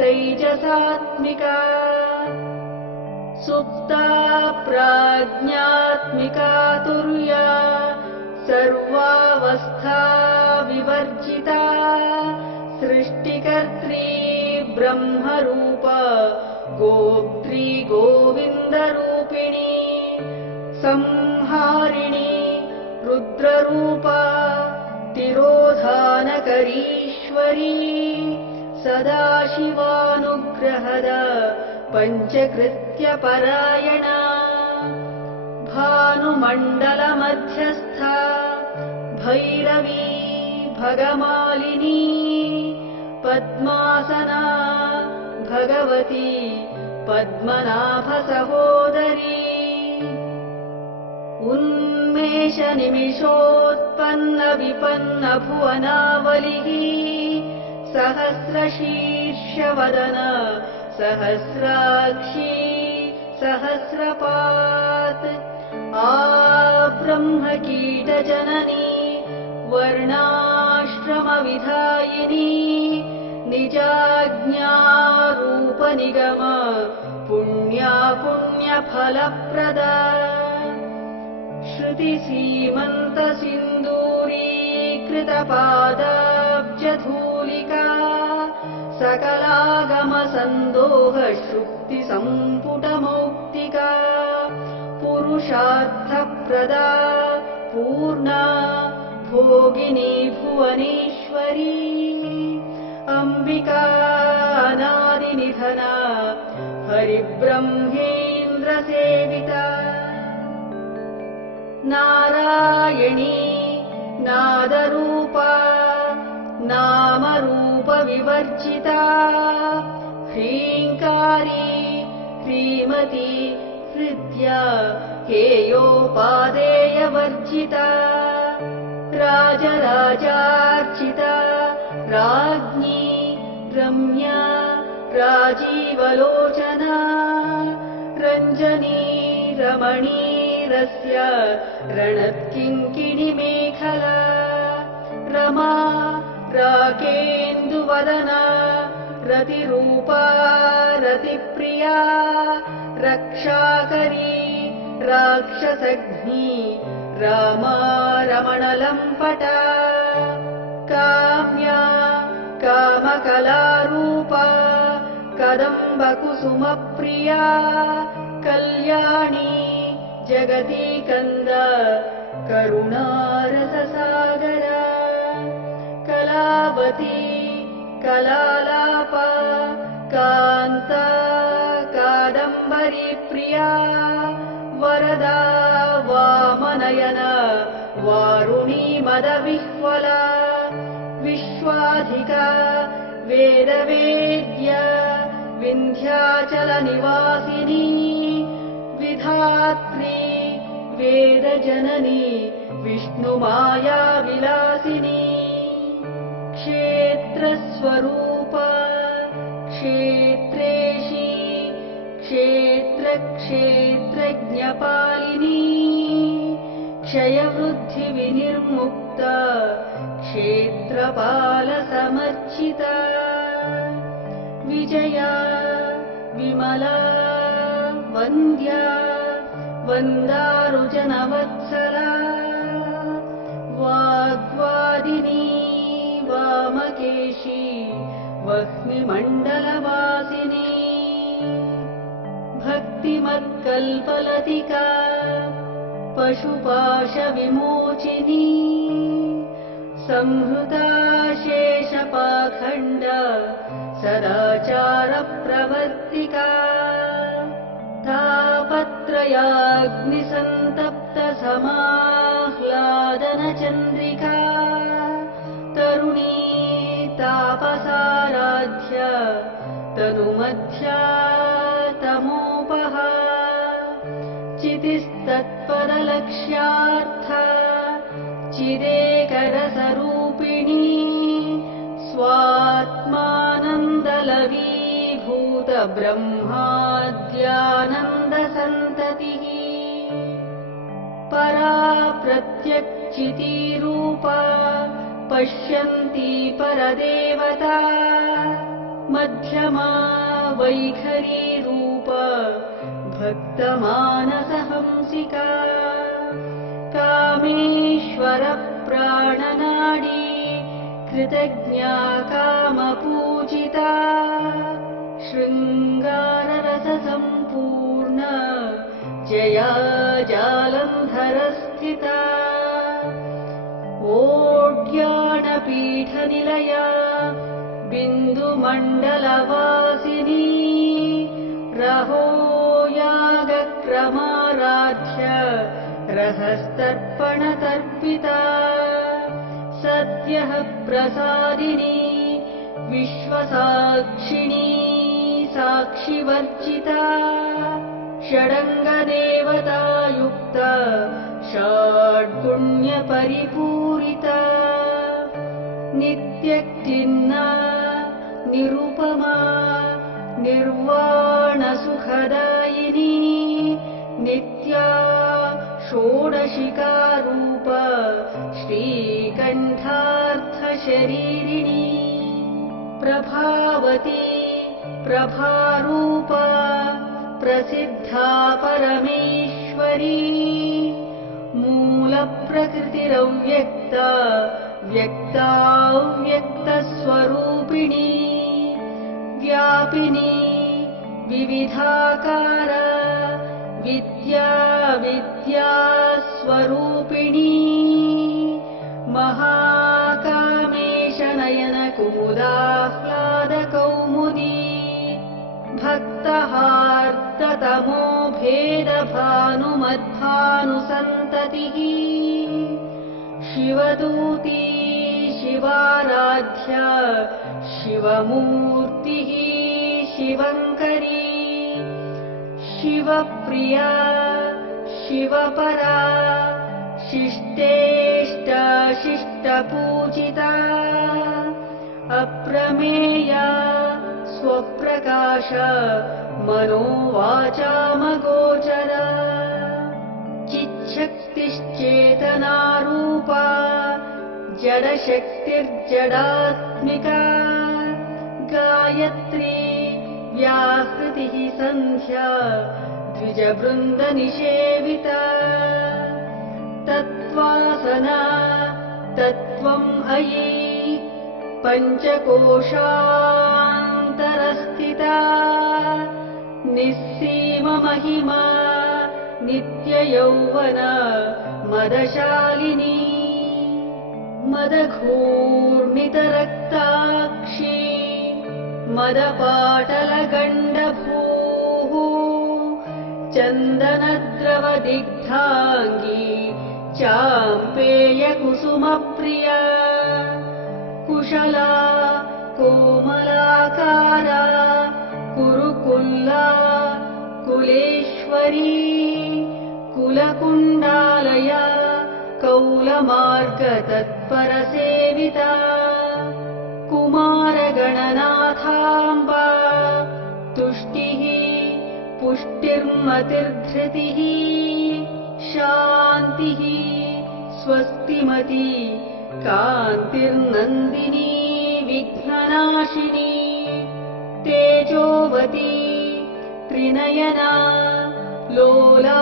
तैजसात्मिका सुप्ता प्राज्ञात्मिका तुर्या सर्वावस्था विवर्जिता सृष्टिकर्त्री ब्रह्मरूपा गोप्त्री गोविन्दरूपिणी संहारिणी रुद्ररूपा तिरोधानकरीश्वरी सदाशिवानुग्रहद पञ्चकृत्यपरायणा भानुमण्डलमध्यस्था भैरवी भगमालिनी पद्मासना भगवती पद्मनाभसहोदरी उन्मेषनिमिषोत्पन्नविपन्नभुवनावलिः सहस्रशीर्षवदन सहस्राक्षी सहस्रपात् ब्रह्मकीटजननी वर्णाश्रमविधायिनी निजाज्ञारूपनिगम पुण्या पुण्यफलप्रदा श्रुतिसीमन्तसिन्दूरीकृतपादाब्जधूलिका सकलागमसन्दोहश्रुक्तिसम्पुटमौक्तिका पुरुषार्थप्रदा पूर्णा भोगिनी भुवनेश्वरी अम्बिका अनादिनिधना हरिब्रह्मेन्द्रसेविता नारायणी नादरूपा नामरूपविवर्जिता ह्रीङ्कारी ह्रीमती हृद्या हेयोपादेयवर्जिता राजराजार्चिता राज्ञी रम्या राजीवलोचना रञ्जनी रमणीरस्य रणत्किङ्किणिमेखला रमा राकेन्दुवदना रतिरूपा रतिप्रिया रक्षाकरी राक्षसघ्नी रामा रमणलम्पटा काम्या कामकलारूपा कदम्बकुसुमप्रिया कल्याणी जगतीकन्द करुणारससागरा कलावती कलालापा कान्ता कादम्बरीप्रिया वरदा वामनयना वारुणी मदविह्वला विश्वाधिका वेदवेद्या विन्ध्याचलनिवासिनी विधात्री वेदजननी विष्णुमायाविलासिनी क्षेत्रस्वरूपा क्षेत्रेशी क्षेत्रक्षेत्रज्ञपालिनी क्षयवृद्धिविनिर्मुक्ता क्षेत्रपालसमर्चिता विजया विमला वन्द्या वन्दारुजनवत्सला वाग्वादिनी वामकेशी वह्निमण्डलवासिनी भक्तिमत्कल्पलतिका पशुपाशविमोचिनी संहृता शेषपाखण्ड सदाचारप्रवर्तिका तापत्रयाग्निसन्तप्तसमाह्लादनचन्द्रिका तरुणी तापसाराध्य तनुमध्या तमोपहा चितिस्तत्परलक्ष्यार्था चिदेकरसरूपिणी स्वात्मानन्दलवीभूतब्रह्माद्यानन्दसन्ततिः परा प्रत्यक्चितीरूपा पश्यन्ती परदेवता मध्यमा वैखरी रूप भक्तमानसहंसिका कामेश्वर प्राणनाडी कृतज्ञा कामपूजिता शृङ्गाररससम्पूर्ण जया जालन्धरस्थिता ओड्यानपीठनिलया बिन्दुमण्डलवासिनी रहो यागक्रमाराध्य रहस्तर्पणतर्पिता सद्यः प्रसादिनी विश्वसाक्षिणी साक्षिवर्जिता षडङ्गदेवतायुक्ता षड्गुण्यपरिपूरिता नित्यक्लिन्ना निरुपमा निर्वाणसुखदायिनी नित्या षोडशिकारूप श्रीकण्ठार्थशरीरिणी प्रभावती प्रभारूपा प्रसिद्धा परमेश्वरी मूलप्रकृतिरव्यक्ता व्यक्ताव्यक्तस्वरूपिणी व्यापिनी विविधाकार विद्या विद्यास्वरूपिणी महाकामेशनयन कुमुदाह्लादकौमुदी भक्तहार्दतमो भेदभानुमद्भानुसन्ततिः शिवदूती शिवाराध्या शिवमूर्तिः शिवङ्करी शिवप्रिया शिवपरा शिष्टेष्टशिष्टपूजिता अप्रमेया स्वप्रकाश मनोवाचामगोचरा चिच्छक्तिश्चेतनारूपा जडशक्तिर्जडात्मिका गायत्री व्याहृतिः सन्ध्या द्विजवृन्दनिषेविता तत्त्वासना तत्त्वम् अयि पञ्चकोशान्तरस्थिता निःसीममहिमा नित्ययौवन मदशालिनी मदघूर्णितरक्ताक्षी मदपाटलगण्डभूः चन्दनद्रवदिग्धाङ्गी चाम्पेयकुसुमप्रिया कुशला कोमलाकारा कुरुकुल्ला कुलेश्वरी कुलकुण्डालया कौलमार्गतत्परसेविता कुमारगणनाथाम्बा तुष्टिः पुष्टिर्मतिर्धृतिः शान्तिः स्वस्तिमती कान्तिर्नन्दिनी विघ्ननाशिनी तेजोवती त्रिनयना लोला